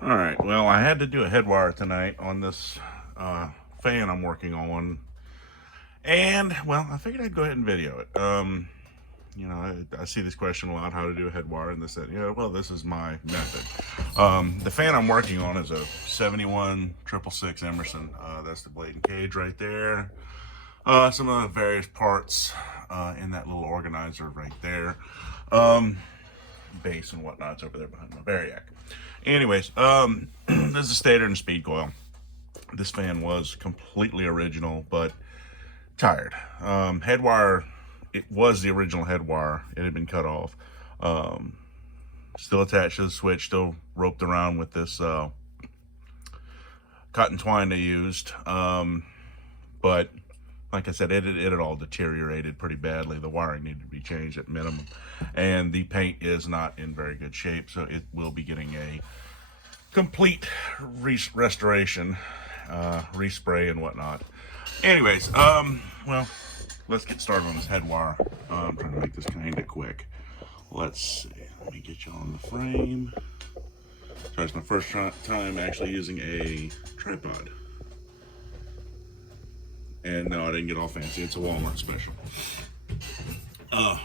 All right, well, I had to do a headwire tonight on this fan I'm working on, and well, I figured I'd go ahead and video it. I see this question a lot: how to do a headwire, and this, that. Well, this is my method. The fan I'm working on is a 71 666 Emerson. That's the blade and cage right there. Some of the various parts in that little organizer right there. Base and whatnot's over there behind my Variac. Anyways, this is a stator and speed coil. This fan was completely original, but tired. Headwire, it was the original headwire. It had been cut off. Still attached to the switch, still roped around with this cotton twine they used. But like I said, it had all deteriorated pretty badly. The wiring needed to be changed at minimum. And the paint is not in very good shape, so it will be getting a complete restoration, respray and whatnot. Anyways, well, let's get started on this headwire. I'm trying to make this kind of quick. Let's see. Let me get you on the frame. So it's my first time actually using a tripod. And no, I didn't get all fancy. It's a Walmart special.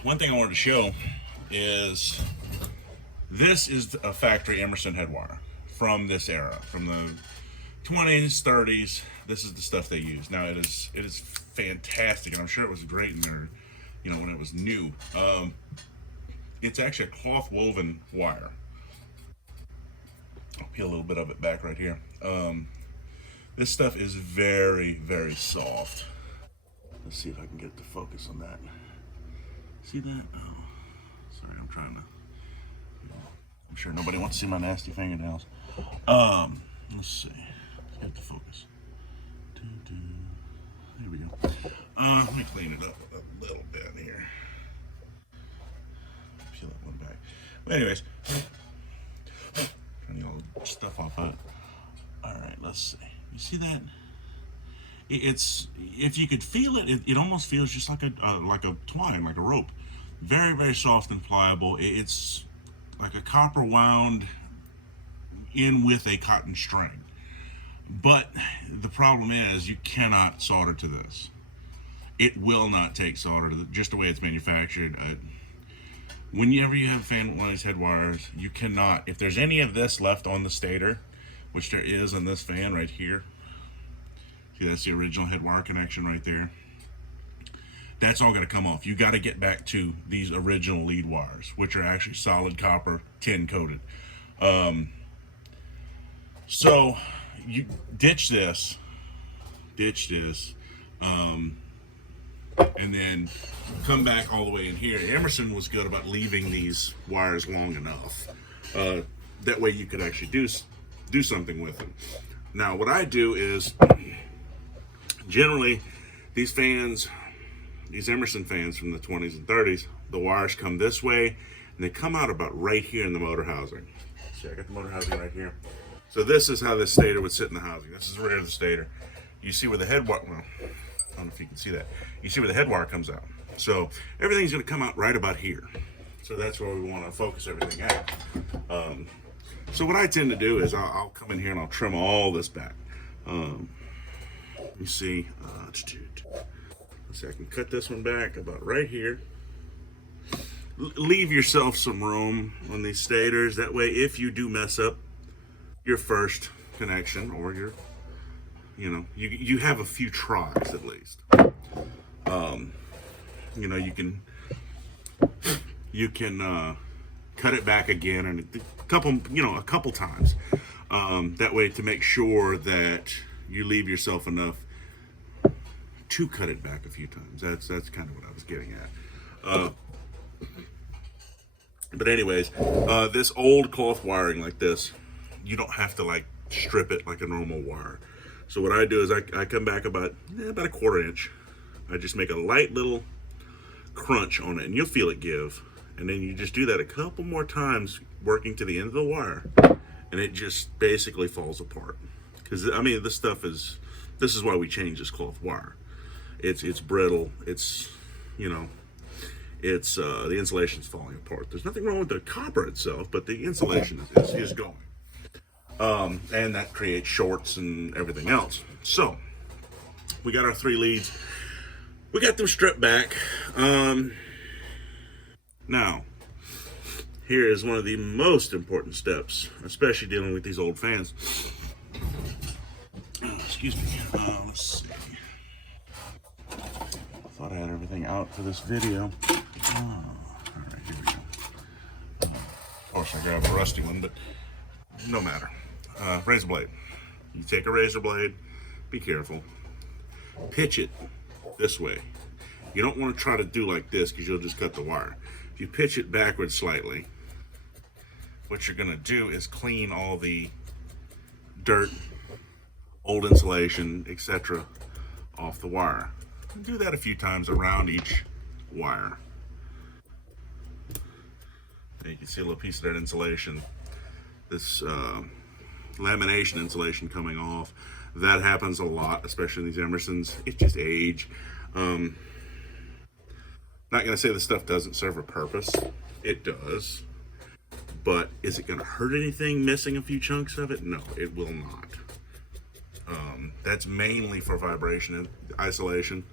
One thing I wanted to show is this is a factory Emerson headwire from this era, from the 20s, 30s. This is the stuff they use. Now it is fantastic, and I'm sure it was great in there, when it was new. It's actually a cloth woven wire. I'll peel a little bit of it back right here. This stuff is very, very soft. Let's see if I can get the focus on that. See that? Oh, sorry, I'm sure nobody wants to see my nasty fingernails. Let's see. Let's get the focus. There we go. Let me clean it up a little bit here. Peel that one back. But anyways, trying to get all the stuff off of it. All right, let's see. You see that? It's, if you could feel it, it almost feels just like a twine, like a rope. Very, very soft and pliable. It's like a copper wound in with a cotton string. But the problem is you cannot solder to this. It will not take solder to just the way it's manufactured. Whenever you have one of these head wires, you cannot, if there's any of this left on the stator, which there is on this fan right here. See, that's the original head wire connection right there. That's all going to come off. You got to get back to these original lead wires, which are actually solid copper, tin coated. So you ditch this, and then come back all the way in here. Emerson was good about leaving these wires long enough. That way you could actually do something with them. Now what I do is, generally these fans, these Emerson fans from the 20s and 30s, the wires come this way and they come out about right here in the motor housing. See, I got the motor housing right here. So this is how this stator would sit in the housing. This is the rear of the stator. You see where the head wire, well, I don't know if you can see that. You see where the head wire comes out. So everything's gonna come out right about here. So that's where we wanna focus everything at. So what I tend to do is I'll come in here and I'll trim all this back. You see, let's see, I can cut this one back about right here. Leave yourself some room on these stators. That way, if you do mess up your first connection, or you have a few tries at least. You can cut it back again and a couple times. That way, to make sure that you leave yourself enough to cut it back a few times. That's kind of what I was getting at. But anyways, this old cloth wiring like this, you don't have to like strip it like a normal wire. So what I do is I come back about a quarter inch. I just make a light little crunch on it, and you'll feel it give. And then you just do that a couple more times, working to the end of the wire, and it just basically falls apart. Because I mean, this is why we change this cloth wire. It's brittle. It's the insulation's falling apart. There's nothing wrong with the copper itself, but the insulation is going. And that creates shorts and everything else. So we got our 3 leads. We got them stripped back. Now, here is one of the most important steps, especially dealing with these old fans. Excuse me. Let's see. I thought I had everything out for this video. All right, here we go. Of course, I grabbed a rusty one, but no matter. Razor blade. You take a razor blade, be careful. Pitch it this way. You don't want to try to do like this because you'll just cut the wire. If you pitch it backwards slightly, what you're going to do is clean all the dirt, old insulation, etc. off the wire. Do that a few times around each wire. And you can see a little piece of that insulation, this lamination insulation coming off. That happens a lot, especially in these Emersons. It's just age. Not going to say the stuff doesn't serve a purpose. It does. But is it going to hurt anything missing a few chunks of it? No, it will not. That's mainly for vibration and isolation.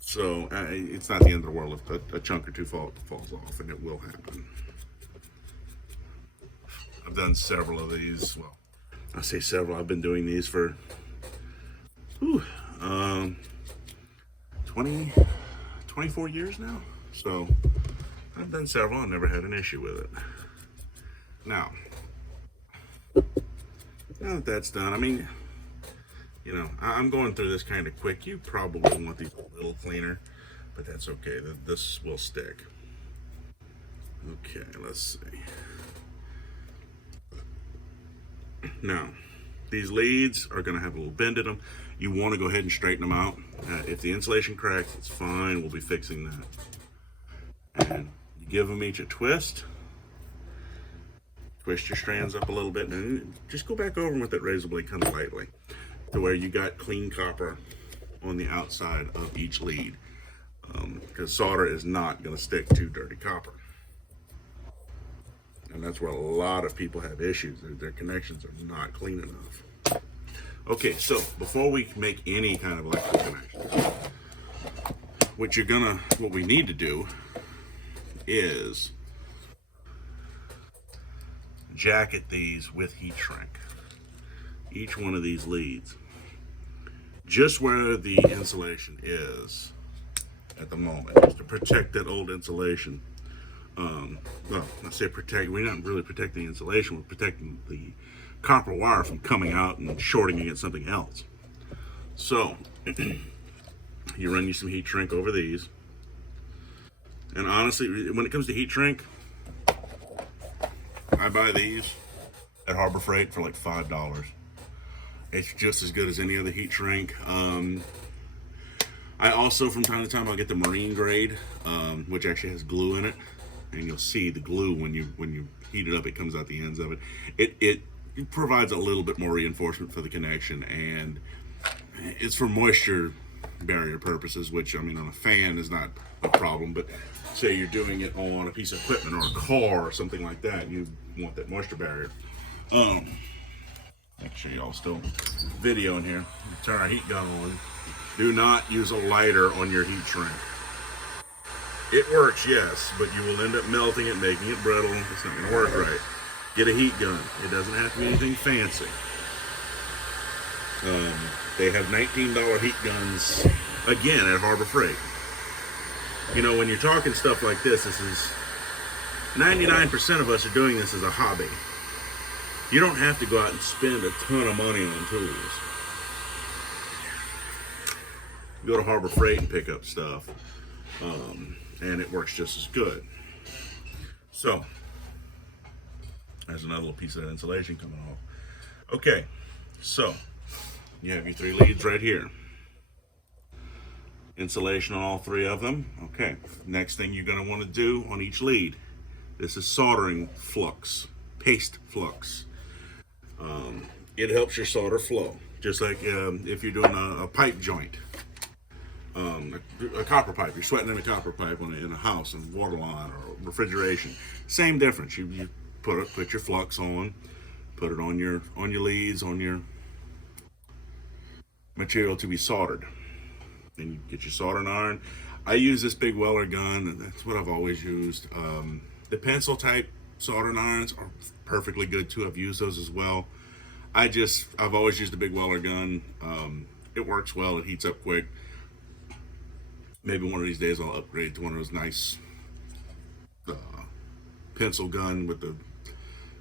So it's not the end of the world if a chunk or two falls off, and it will happen. I've done several of these. Well, I say several. I've been doing these for 24 years now. So I've done several. I've never had an issue with it. Now that that's done, I mean, you know, I'm going through this kind of quick. You probably want these a little cleaner, but that's okay. This will stick. Okay, let's see. Now, these leads are going to have a little bend in them. You want to go ahead and straighten them out. If the insulation cracks, it's fine. We'll be fixing that. And you give them each a twist. Twist your strands up a little bit, and just go back over them with that razor blade kind of lightly, to where you got clean copper on the outside of each lead. Because solder is not going to stick to dirty copper. And that's where a lot of people have issues. Their connections are not clean enough. Okay, so before we make any kind of electrical connections, what we need to do is jacket these with heat shrink. Each one of these leads, just where the insulation is at the moment, just to protect that old insulation. Well, I say protect, we're not really protecting the insulation, we're protecting the copper wire from coming out and shorting against something else. So, you run you some heat shrink over these. And honestly, when it comes to heat shrink, I buy these at Harbor Freight for like $5. It's just as good as any other heat shrink. I also, from time to time, I'll get the marine grade, which actually has glue in it. And you'll see the glue when you heat it up, it comes out the ends of it. It provides a little bit more reinforcement for the connection, and it's for moisture barrier purposes, which, I mean, on a fan is not a problem, but say you're doing it on a piece of equipment or a car or something like that, you want that moisture barrier. Make sure y'all still videoing here. Turn our heat gun on. Do not use a lighter on your heat shrink. It works, yes, but you will end up melting it, making it brittle. It's not going to work right. Get a heat gun. It doesn't have to be anything fancy. They have $19 heat guns, again, at Harbor Freight. You know, when you're talking stuff like this is 99% of us are doing this as a hobby. You don't have to go out and spend a ton of money on tools. Go to Harbor Freight and pick up stuff. And it works just as good. So, there's another little piece of that insulation coming off. Okay, so you have your 3 leads right here. Insulation on all 3 of them. Okay, next thing you're going to want to do on each lead, this is soldering flux, paste flux. It helps your solder flow, just like if you're doing a pipe joint. a copper pipe. You're sweating in a copper pipe in a house, in water line or refrigeration. Same difference. You put your flux on, put it on your leads, on your material to be soldered, and you get your soldering iron. I use this big Weller gun, and that's what I've always used. The pencil type soldering irons are perfectly good too. I've used those as well. I've always used a big Weller gun. It works well. It heats up quick. Maybe one of these days I'll upgrade to one of those nice uh, pencil gun with the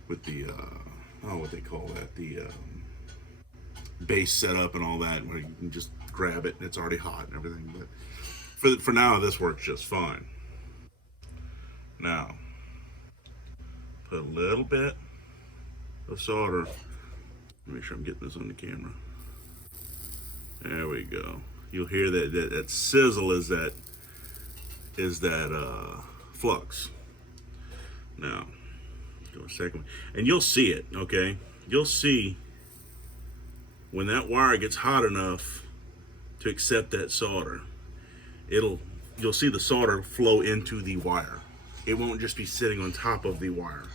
what they call that, the base setup and all that, where you can just grab it and it's already hot and everything. But for now, this works just fine. Now, put a little bit of solder. Make sure I'm getting this on the camera. There we go. You'll hear that sizzle is that flux. Now, do a second, and you'll see it. Okay, you'll see when that wire gets hot enough to accept that solder. You'll see the solder flow into the wire. It won't just be sitting on top of the wire.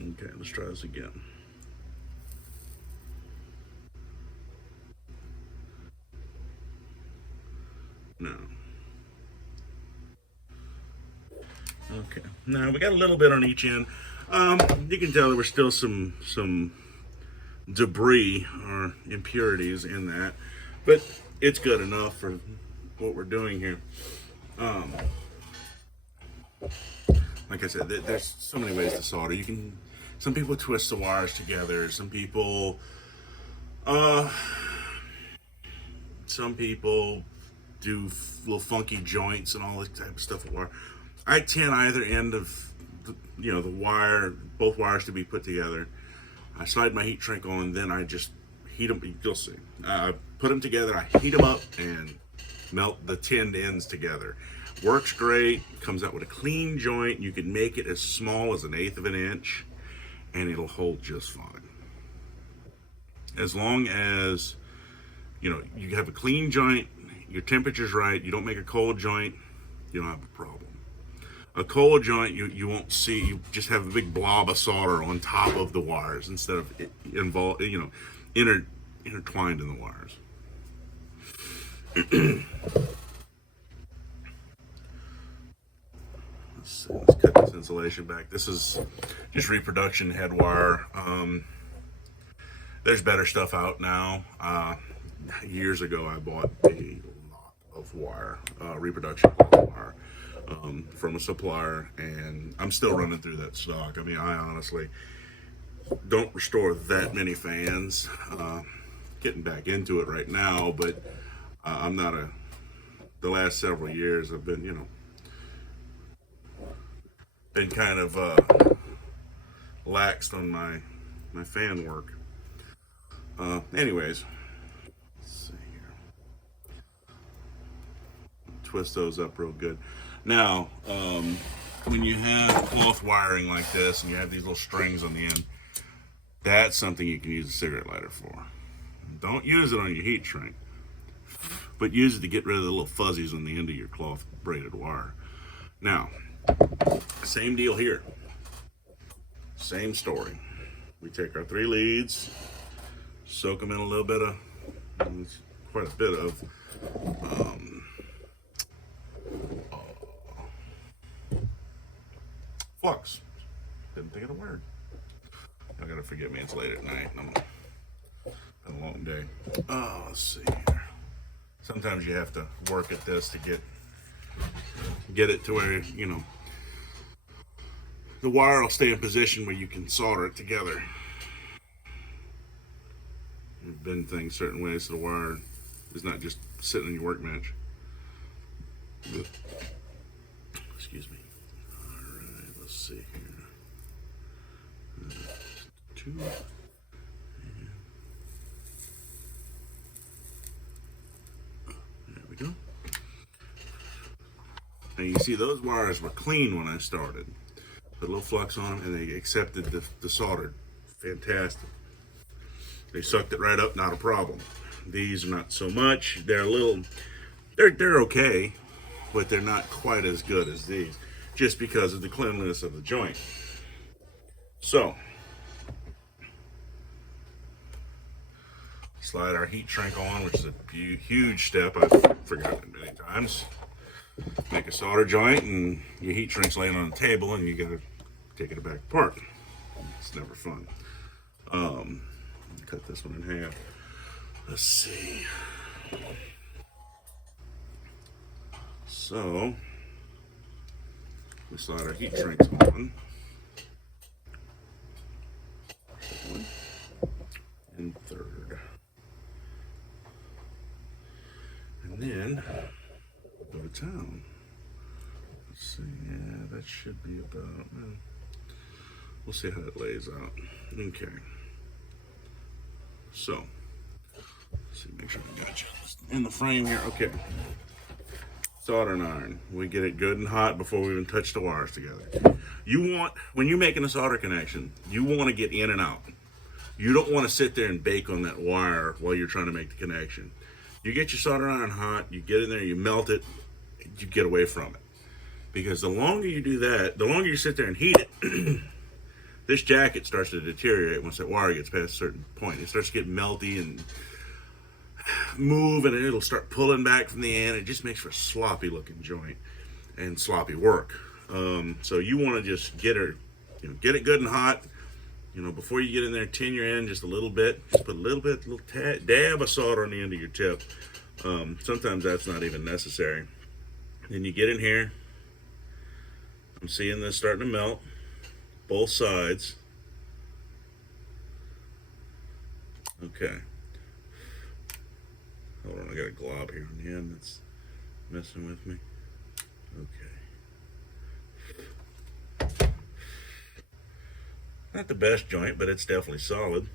Okay, let's try this again. No. Okay. Now we got a little bit on each end. You can tell there was still some debris or impurities in that, but it's good enough for what we're doing here. Like I said, there's so many ways to solder. Some people twist the wires together. Some people do little funky joints and all this type of stuff with wire. I tin either end of the wire, both wires to be put together. I slide my heat shrink on, then I just heat them. You'll see. I put them together, I heat them up, and melt the tinned ends together. Works great. Comes out with a clean joint. You can make it as small as 1/8 of an inch, and it'll hold just fine. As long as you have a clean joint, your temperature's right, you don't make a cold joint, you don't have a problem. A cold joint, you won't see. You just have a big blob of solder on top of the wires instead of intertwined in the wires. Let's cut this insulation back. This is just reproduction headwire. There's better stuff out now. Years ago, I bought a lot of wire, reproduction wire, from a supplier, and I'm still running through that stock. I mean, I honestly don't restore that many fans. Getting back into it right now, but I'm not the last several years I've been, been kind of laxed on my fan work. Anyways, let's see here. Twist those up real good. Now, when you have cloth wiring like this and you have these little strings on the end, that's something you can use a cigarette lighter for. Don't use it on your heat shrink, but use it to get rid of the little fuzzies on the end of your cloth braided wire. Now, same deal here. Same story. We take our 3 leads, soak them in a little bit of, quite a bit of flux. Didn't think of the word. I gotta forgive me, it's late at night. Been a long day. Let's see here. Sometimes you have to work at this to get it to where, the wire will stay in position where you can solder it together. You bend things certain ways so the wire is not just sitting on your workbench. Excuse me. Alright, let's see here. 2. There we go. Now you see those wires were clean when I started. Put a little flux on them and they accepted the solder. Fantastic. They sucked it right up, not a problem. These are not so much. They're a little, They're okay, but they're not quite as good as these, just because of the cleanliness of the joint. So, slide our heat shrink on, which is a huge step. I've forgotten it many times. Make a solder joint, and your heat shrink's laying on the table, and you gotta take it back apart. It's never fun. Cut this one in half. Let's see. So, we slide our heat shrinks on. Second one. And third. And then, go to town. Let's see, yeah, that should be about, we'll see how it lays out. Okay. So, let's see, make sure we got you in the frame here. Okay. Soldering iron. We get it good and hot before we even touch the wires together. You want, when you're making a solder connection, you want to get in and out. You don't want to sit there and bake on that wire while you're trying to make the connection. You get your solder iron hot, you get in there, you melt it, you get away from it. Because the longer you do that, the longer you sit there and heat it, this jacket starts to deteriorate once that wire gets past a certain point. It starts to get melty and move, and it'll start pulling back from the end. It just makes for a sloppy looking joint and sloppy work. So you want to just get it good and hot. Before you get in there, tin your end just a little bit. Just put a little dab of solder on the end of your tip. Sometimes that's not even necessary. Then you get in here. I'm seeing this starting to melt, both sides. Okay. Hold on, I got a glob here on the end that's messing with me. Okay. Not the best joint, but it's definitely solid.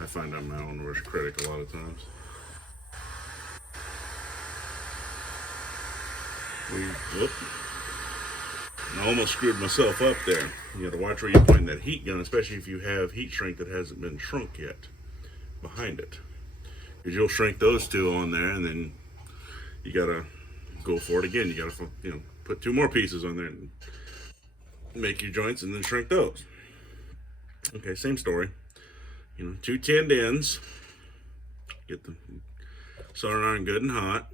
I find I'm my own worst critic a lot of times. Whoop. I almost screwed myself up there. You got to watch where you point that heat gun, especially if you have heat shrink that hasn't been shrunk yet behind it. Because you'll shrink those two on there, and then you got to go for it again. You got to put two more pieces on there and make your joints and then shrink those. Okay, same story. Two tinned ends. Get the soldering iron good and hot.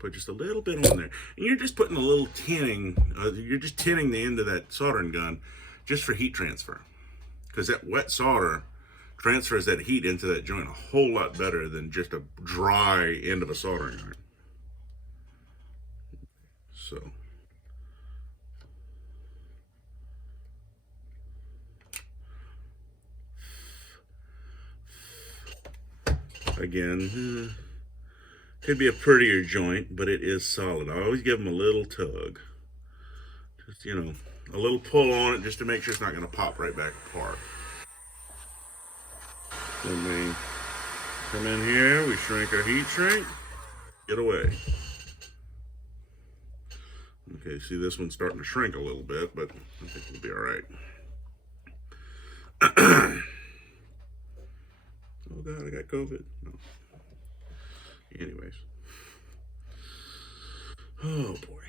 Put just a little bit on there. And you're just putting a little tinning, you're just tinning the end of that soldering gun just for heat transfer. Because that wet solder transfers that heat into that joint a whole lot better than just a dry end of a soldering iron. So. Again, could be a prettier joint, but it is solid. I always give them a little tug. Just, a little pull on it just to make sure it's not going to pop right back apart. Then we come in here, we shrink our heat shrink, get away. Okay, see this one's starting to shrink a little bit, but I think we'll be all right. Oh God, I got COVID. No. Anyways. Oh boy.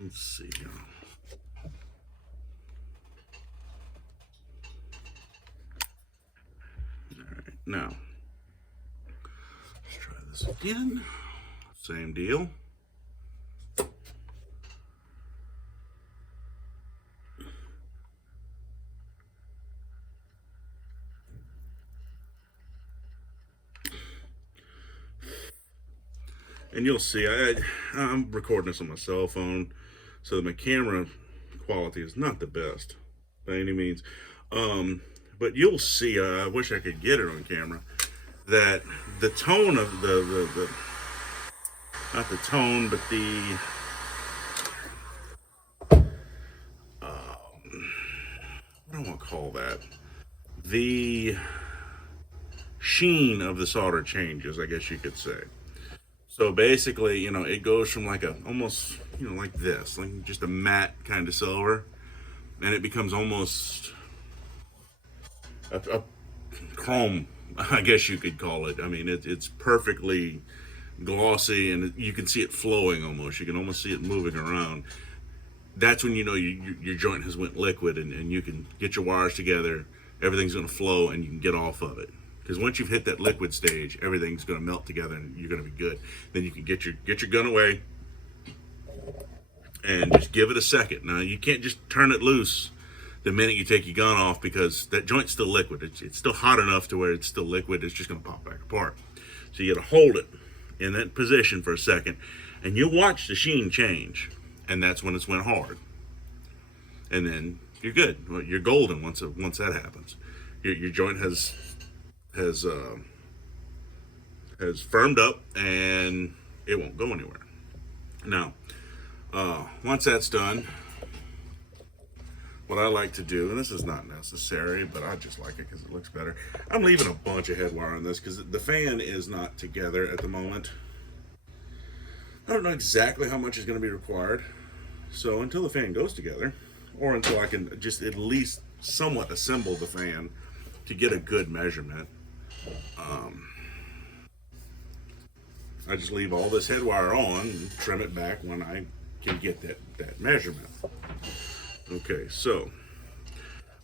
Let's see now. Alright, now. Let's try this again. Same deal. And you'll see, I'm recording this on my cell phone, so that my camera quality is not the best by any means. But you'll see, I wish I could get it on camera, that the tone of the not the tone, but the, what do I want to call that? The sheen of the solder changes, I guess you could say. So basically, it goes from like almost, like this, like just a matte kind of silver, and it becomes almost a chrome, I guess you could call it. I mean, it's perfectly glossy, and you can see it flowing almost. You can almost see it moving around. That's when you know your joint has went liquid, and you can get your wires together. Everything's going to flow, and you can get off of it. Because once you've hit that liquid stage, everything's going to melt together, and you're going to be good. Then you can get your gun away, and just give it a second. Now, you can't just turn it loose the minute you take your gun off, because that joint's still liquid. It's still hot enough to where it's still liquid. It's just going to pop back apart. So you got to hold it in that position for a second, and you'll watch the sheen change, and that's when it's went hard. And then you're good. You're golden once that happens. Your joint has firmed up, and it won't go anywhere. Now, once that's done, what I like to do, and this is not necessary, but I just like it because it looks better. I'm leaving a bunch of headwire on this because the fan is not together at the moment. I don't know exactly how much is going to be required. So until the fan goes together, or until I can just at least somewhat assemble the fan to get a good measurement, I just leave all this headwire on and trim it back when I can get that measurement. Okay, so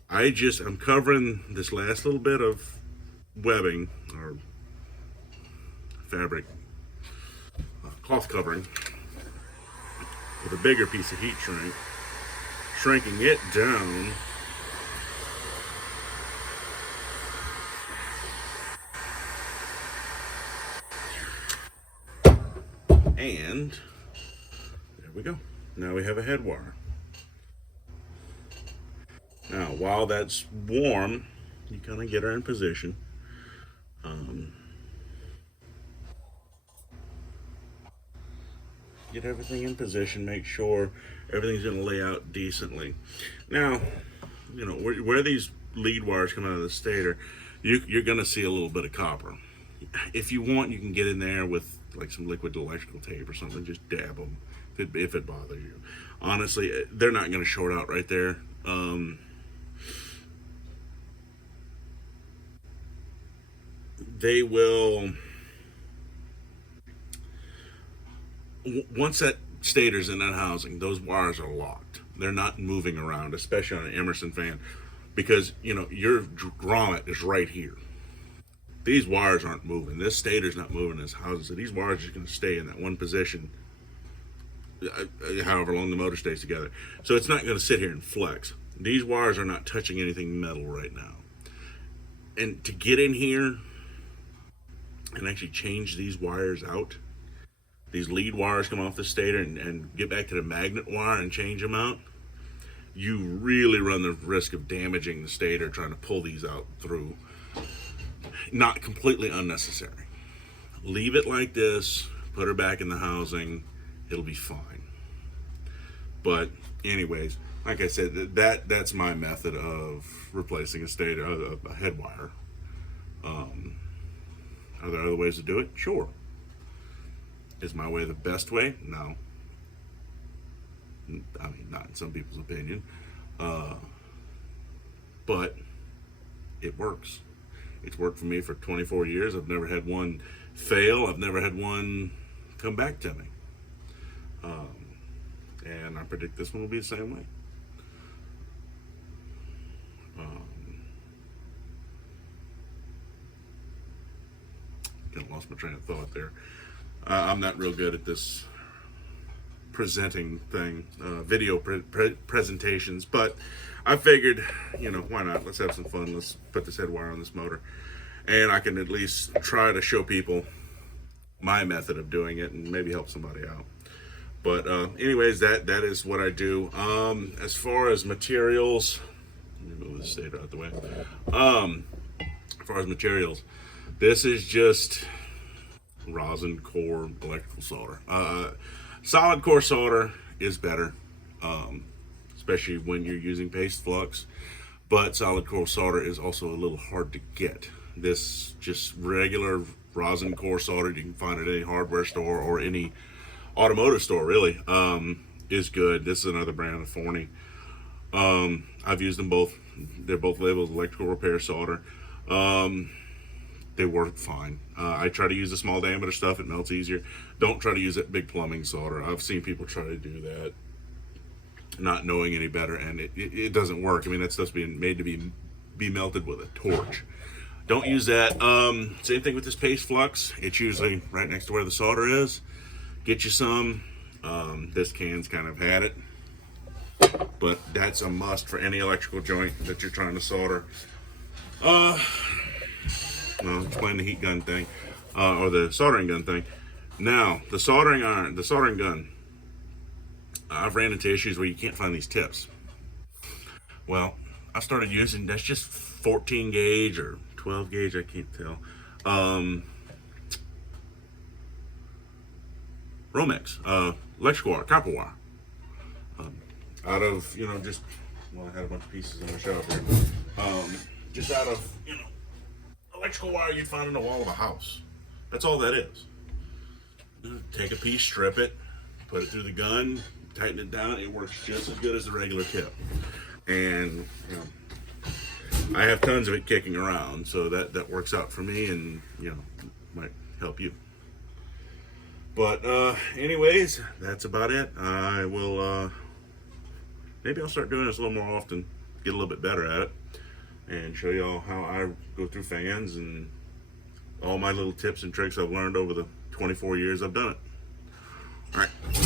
I'm covering this last little bit of webbing or fabric, cloth covering, with a bigger piece of heat shrink, shrinking it down and there we go. Now we have a headwire. Now, while that's warm, you kind of get her in position. Get everything in position, make sure everything's going to lay out decently. Now, you know, where these lead wires come out of the stator, you're going to see a little bit of copper. If you want, you can get in there with like some liquid electrical tape or something, just dab them if it bothers you. Honestly, they're not going to short out right there. They will, once that stator's in that housing, those wires are locked. They're not moving around, especially on an Emerson fan, because you know your grommet is right here. These wires aren't moving. This stator's not moving in this housing, so these wires are just going to stay in that one position, however long the motor stays together. So it's not going to sit here and flex. These wires are not touching anything metal right now. And to get in here and actually change these wires out, these lead wires come off the stator, and get back to the magnet wire and change them out, you really run the risk of damaging the stator trying to pull these out through. Not completely unnecessary. Leave it like this, put her back in the housing, it'll be fine. But anyways, like I said, that's my method of replacing a stator, a headwire. Are there other ways to do it? Sure. Is my way the best way? No. I mean, not in some people's opinion. But it works. It's worked for me for 24 years. I've never had one fail. I've never had one come back to me. And I predict this one will be the same way. Kind of lost my train of thought there. I'm not real good at this presenting thing, video presentations, but I figured, you know, why not? Let's have some fun. Let's put this headwire on this motor, and I can at least try to show people my method of doing it and maybe help somebody out. But anyways, that is what I do. As far as materials, let me move this stator out the way. As far as materials, this is just rosin core electrical solder. Solid core solder is better, especially when you're using paste flux, but solid core solder is also a little hard to get. This just regular rosin core solder you can find at any hardware store or any automotive store really, is good. This is another brand of Forney. I've used them both. They're both labeled electrical repair solder. They work fine. I try to use the small diameter stuff. It melts easier. Don't try to use that big plumbing solder. I've seen people try to do that, not knowing any better, and it doesn't work. I mean, that stuff's being made to be melted with a torch. Don't use that. Same thing with this paste flux. It's usually right next to where the solder is. Get you some. This can's kind of had it, but that's a must for any electrical joint that you're trying to solder. I'll explain the heat gun thing, or the soldering gun thing. Now, the soldering iron, the soldering gun, I've ran into issues where you can't find these tips. Well, I started using, that's just 14 gauge or 12 gauge, I can't tell. Romex, electrical wire, copper wire. Out of, just, well, I had a bunch of pieces in my shop here. Just out of, electrical wire you'd find in the wall of a house. That's all that is. Take a piece, strip it, put it through the gun, tighten it down. It works just as good as the regular tip. And I have tons of it kicking around, so that works out for me, and might help you. But anyways, that's about it. I will maybe I'll start doing this a little more often, get a little bit better at it, and show y'all how I go through fans and all my little tips and tricks I've learned over the 24 years I've done it. All right.